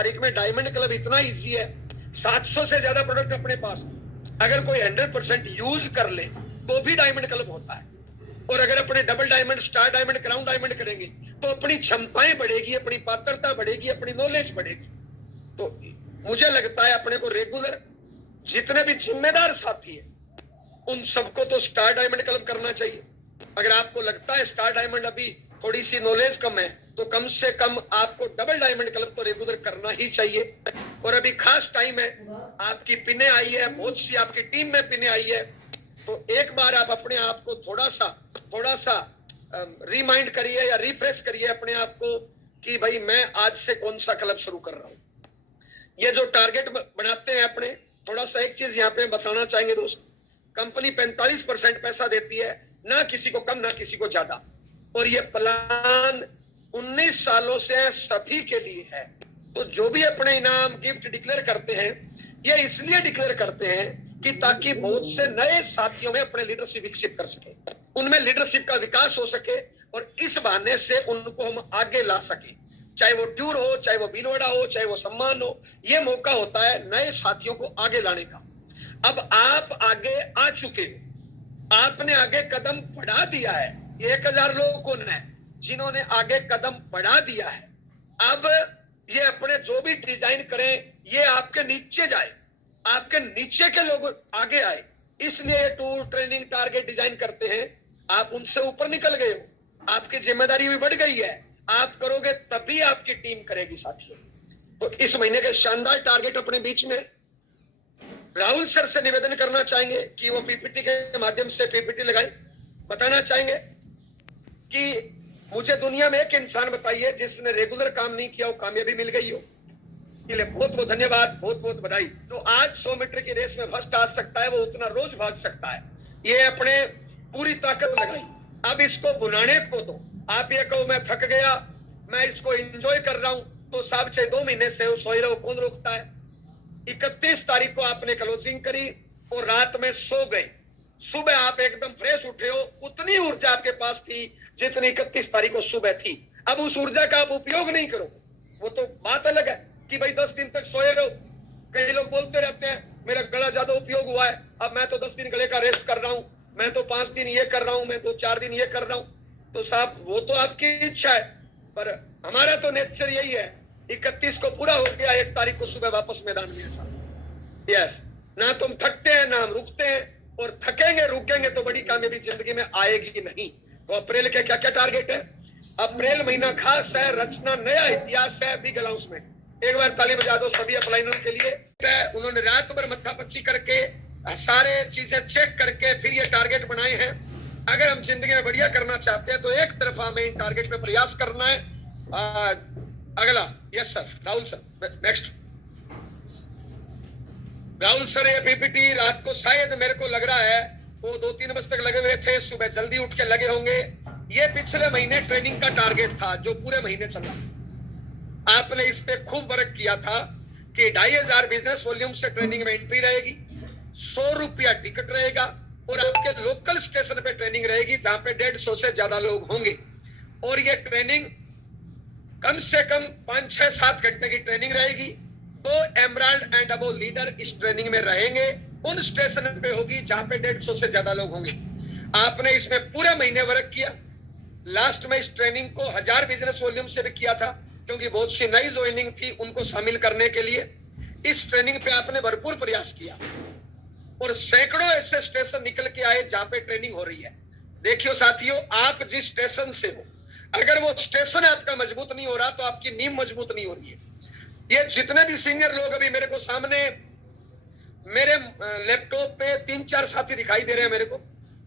तारीख में diamond club इतना इजी है, 700 से ज्यादा प्रोडक्ट अपने पास, अगर कोई 100% यूज कर ले तो भी डायमंड क्लब होता है। और अगर अपने double diamond, star diamond, crown diamond करेंगे तो अपनी क्षमताएं बढ़ेगी, अपनी पात्रता बढ़ेगी, अपनी नॉलेज बढ़ेगी। तो मुझे लगता है अपने को रेगुलर जितने भी जिम्मेदार साथी है उन सबको तो स्टार डायमंड क्लब करना चाहिए। अगर आपको लगता है स्टार डायमंड अभी थोड़ी सी नॉलेज कम है तो कम से कम आपको डबल डायमंड क्लब तो रेगुलर करना ही चाहिए। और अभी खास टाइम है, आपकी पिने आई है, बहुत सी आपकी टीम में पिने आई है, तो एक बार आप अपने आप को थोड़ा सा रिमाइंड करिए या रिफ्रेश करिए अपने आप को कि भाई मैं आज से कौन सा क्लब शुरू कर रहा हूं। ये जो टारगेट बनाते हैं अपने, थोड़ा सा एक चीज यहाँ पे बताना चाहेंगे दोस्त, कंपनी 45% पैसा देती है, ना किसी को कम ना किसी को ज्यादा, और ये प्लान 19 सालों से सभी के लिए है। तो जो भी अपने इनाम गिफ्ट डिक्लेयर करते हैं, ये इसलिए डिक्लेयर करते हैं कि ताकि बहुत से नए साथियों में अपने लीडरशिप विकसित कर सके, उनमें लीडरशिप का विकास हो सके, और इस बहाने से उनको हम आगे ला सके। चाहे वो टूर हो, चाहे वो भीलवाड़ा हो, चाहे वो सम्मान हो, ये मौका होता है नए साथियों को आगे लाने का। अब आप आगे आ चुके हो, आपने आगे कदम बढ़ा दिया है। 1000 लोगों ने जिन्होंने आगे कदम बढ़ा दिया है, अब ये अपने जो भी डिजाइन करें ये आपके नीचे जाए, आपके नीचे के लोग आगे आए, इसलिए टूर, ट्रेनिंग, टारगेट डिजाइन करते हैं। आप उनसे ऊपर निकल गए हो, आपकी जिम्मेदारी भी बढ़ गई है, आप करोगे तभी आपकी टीम करेगी साथियों। तो इस महीने के शानदार टारगेट अपने बीच में राहुल सर से निवेदन करना चाहेंगे कि वो पीपीटी के माध्यम से पीपीटी लगाए। बताना चाहेंगे कि मुझे दुनिया में एक इंसान बताइए जिसने रेगुलर काम नहीं किया हो, कामयाबी मिल गई हो। बहुत बहुत धन्यवाद, बहुत बहुत बधाई। तो आज 100 मीटर की रेस में फर्स्ट आ सकता है, वो उतना रोज भाग सकता है। ये अपने पूरी ताकत लगाई। अब इसको बुलाने को दो। आप ये कहो मैं थक गया, मैं इसको एंजॉय कर रहा हूं, तो साहब चाहे 2 महीने से सोए रहो, कौन रोकता है। 31 तारीख को आपने क्लोजिंग करी और रात में सो गए, सुबह आप एकदम फ्रेश उठे हो, उतनी ऊर्जा आपके पास थी जितनी 31 तारीख को सुबह थी। अब उस ऊर्जा का आप उपयोग नहीं करो, वो तो बात अलग है कि भाई 10 दिन तक सोए रहो। कई लोग बोलते रहते हैं मेरा गला ज्यादा उपयोग हुआ है, अब मैं तो 10 दिन गले का रेस्ट कर रहा हूं, मैं तो 5 दिन ये कर रहा हूं, मैं तो 4 दिन ये कर रहा हूं। तो साहब वो तो आपकी इच्छा है, पर हमारा तो नेचर यही है, 31 को पूरा हो गया, 1 तारीख को सुबह वापस मैदान में साहब। यस, ना तुम थकते हैं ना हम रुकते हैं, और थकेंगे रुकेंगे तो बड़ी कामयाबी जिंदगी में आएगी नहीं। तो अप्रैल के क्या क्या टारगेट है? अप्रैल महीना खास है, रचना नया इतिहास है बिग अलाउंस में। एक बार ताली बजा दो सभी अपलाइनर के लिए। उन्होंने रात भर मत्थापच्ची करके सारे चीजें चेक करके फिर ये टारगेट बनाए हैं। अगर हम जिंदगी में बढ़िया करना चाहते हैं तो एक तरफा हमें इन टारगेट पे प्रयास करना है। अगला, yes sir, Rahul sir, next. Rahul sir, ये पीपीटी रात को शायद मेरे को लग रहा है वो 2-3 बजे तक लगे हुए थे, सुबह जल्दी उठ के लगे होंगे। ये पिछले महीने ट्रेनिंग का टारगेट था जो पूरे महीने चला। आपने इस पे खूब वर्क किया था कि 2500 बिजनेस वॉल्यूम से ट्रेनिंग में एंट्री रहेगी, 100 रुपया टिकट रहेगा, और आपके लोकल स्टेशन पे ट्रेनिंग रहेगी जहां पे 150 से ज्यादा लोग होंगे। और ये ट्रेनिंग कम से कम 5, 6, 7 घंटे की ट्रेनिंग रहेगी। तो एमराल्ड एंड अबो लीडर इस ट्रेनिंग में रहेंगे, उन स्टेशन पे होगी जहां पे 150 से ज्यादा लोग होंगे। आपने इसमें पूरे महीने वर्क किया। लास्ट में इस ट्रेनिंग को 1000 बिजनेस वॉल्यूम से भी किया था, क्योंकि बहुत सी नई ज्वाइनिंग थी, उनको शामिल करने के लिए इस ट्रेनिंग पे आपने भरपूर प्रयास किया। और सैकड़ों ऐसे स्टेशन निकल के आए जहां पे ट्रेनिंग हो रही है। देखियो साथियों, आप जिस स्टेशन से हो, अगर वो स्टेशन आपका मजबूत नहीं हो रहा तो आपकी नींव मजबूत नहीं हो रही है। ये जितने भी सीनियर लोग अभी मेरे को सामने मेरे लैपटॉप पे 3-4 साथी दिखाई दे रहे हैं मेरे को।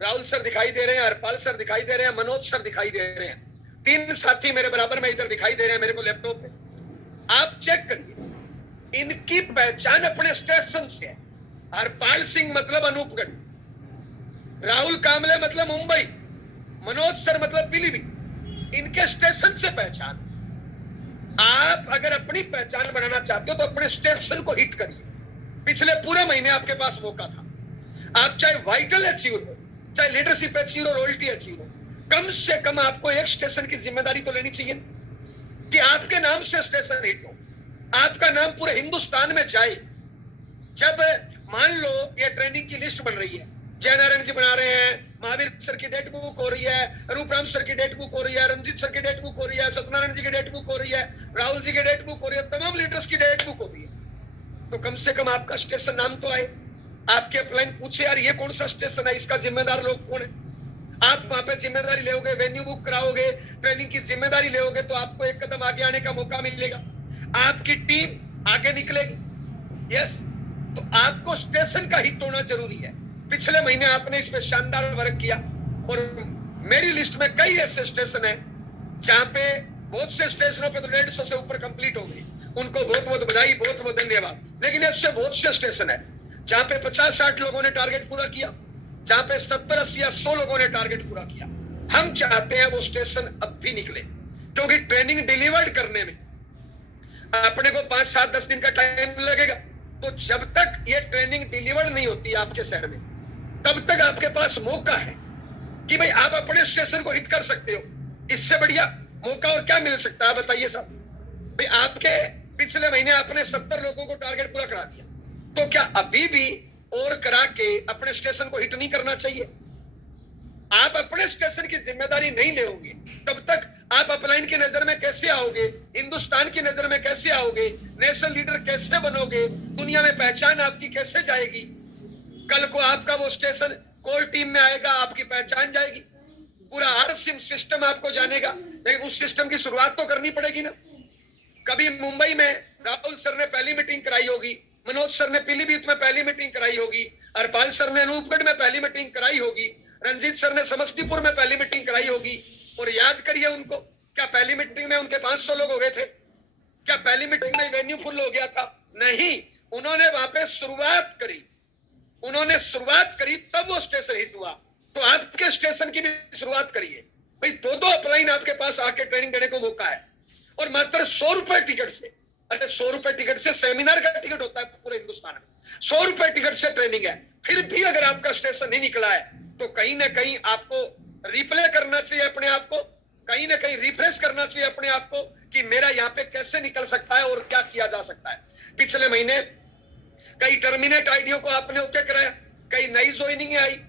राहुल सर दिखाई दे रहे हैं, हरपाल सर दिखाई दे रहे हैं, मनोज सर दिखाई दे रहे हैं। 3 साथी मेरे बराबर में इधर दिखाई दे रहे हैं मेरे को लैपटॉप पे। आप चेक करिए, इनकी पहचान अपने स्टेशन से है। हरपाल सिंह मतलब अनूपगढ़, राहुल कामले मतलब मुंबई, मनोज सर मतलब पीलीभीत। इनके स्टेशन से पहचान। आप अगर अपनी पहचान बनाना चाहते हो तो अपने स्टेशन को हिट करिए। पिछले पूरे महीने आपके पास मौका था। आप चाहे वाइटल अचीव हो, चाहे लीडरशिप अचीव हो, रॉयल्टी अचीव हो, कम से कम आपको एक स्टेशन की जिम्मेदारी तो लेनी चाहिए कि आपके नाम से स्टेशन हिट हो। आपका नाम पूरे हिंदुस्तान में जाए। जब मान लो ये ट्रेनिंग की लिस्ट बन रही है, जयनारायण जी बना रहे हैं, महावीर सर की डेट बुक हो रही है, रूपराम सर की डेट बुक हो रही है, रंजीत सर की डेट बुक हो रही है, सत्यनारायण जी की डेट बुक हो रही है, राहुल जी की डेट बुक हो रही है, तमाम लीडर्स की डेट बुक हो रही है, तो कम से कम आपका स्टेशन नाम तो आए। आपके अपलाइन पूछे यार ये कौन सा स्टेशन है, इसका जिम्मेदार लोग कौन है। आप वहां पे जिम्मेदारी लेोगे, वेन्यू बुक कराओगे, ट्रेनिंग की जिम्मेदारी लेोगे, तो आपको एक कदम आगे आने का मौका मिलेगा, आपकी टीम आगे निकलेगी। यस, तो आपको स्टेशन का हिट होना जरूरी है। पिछले महीने आपने इस पे शानदार वर्क किया और मेरी लिस्ट में कई ऐसे स्टेशन है जहां पे बहुत से स्टेशनों पे तो 150 से ऊपर कंप्लीट हो गई, उनको बहुत बहुत बधाई, बहुत बहुत धन्यवाद। लेकिन ऐसे बहुत से स्टेशन है जहां पे 50-60 लोगों ने टारगेट पूरा किया, जहां पे 70-80 या 100 लोगों ने टारगेट पूरा किया। हम चाहते हैं वो स्टेशन अब भी निकले, क्योंकि ट्रेनिंग डिलीवर्ड करने में अपने को 5-7-10 दिन का टाइम लगेगा। तो जब तक ये ट्रेनिंग डिलीवर्ड नहीं होती आपके शहर में, तब तक आपके पास मौका है कि भाई आप अपने स्टेशन को हिट कर सकते हो। इससे बढ़िया मौका और क्या मिल सकता है बताइए साहब। भाई आपके पिछले महीने आपने 70 लोगों को टारगेट पूरा करा दिया, तो क्या अभी भी और करा के अपने स्टेशन को हिट नहीं करना चाहिए? आप अपने स्टेशन की जिम्मेदारी नहीं लेंगे तब तक आप अपलाइन की नजर में कैसे आओगे, हिंदुस्तान की नजर में कैसे आओगे, नेशनल लीडर कैसे बनोगे, दुनिया में पहचान आपकी कैसे जाएगी? कल को आपका वो स्टेशन कोर टीम में आएगा, आपकी पहचान जाएगी, पूरा हर सिस्टम आपको जानेगा, लेकिन उस सिस्टम की शुरुआत तो करनी पड़ेगी ना। कभी मुंबई में राहुल सर ने पहली मीटिंग कराई होगी, मनोज सर ने पीलीभीत में पहली मीटिंग कराई होगी, हरपाल सर ने अनूपगढ़ में पहली मीटिंग कराई होगी, रंजीत सर ने समस्तीपुर में पहली मीटिंग कराई होगी। और याद करिए उनको, क्या पहली मीटिंग में उनके 500 लोग हो गए थे? क्या पहली मीटिंग में वेन्यू फुल हो गया था? नहीं, उन्होंने वहां पे शुरुआत करी, उन्होंने शुरुआत करी, तब वो स्टेशन हिट हुआ। तो आपके स्टेशन की भी शुरुआत करिए भाई। 2-2 अपलाइन आपके पास आके ट्रेनिंग देने को मौका है, और मात्र 100 रुपए टिकट से, अरे 100 रुपए टिकट से सेमिनार का टिकट होता है पूरे हिंदुस्तान में, 100 रुपए टिकट से ट्रेनिंग है। फिर भी अगर आपका स्टेशन नहीं निकला है तो कहीं ना कहीं आपको रिप्ले करना चाहिए अपने आप को, कहीं ना कहीं रिफ्रेश करना चाहिए अपने आप को कि मेरा यहाँ पे कैसे निकल सकता है और क्या किया जा सकता है। पिछले महीने कई टर्मिनेट आईडियो को आपने ओके कराया, कई नई ज्वाइनिंग आई,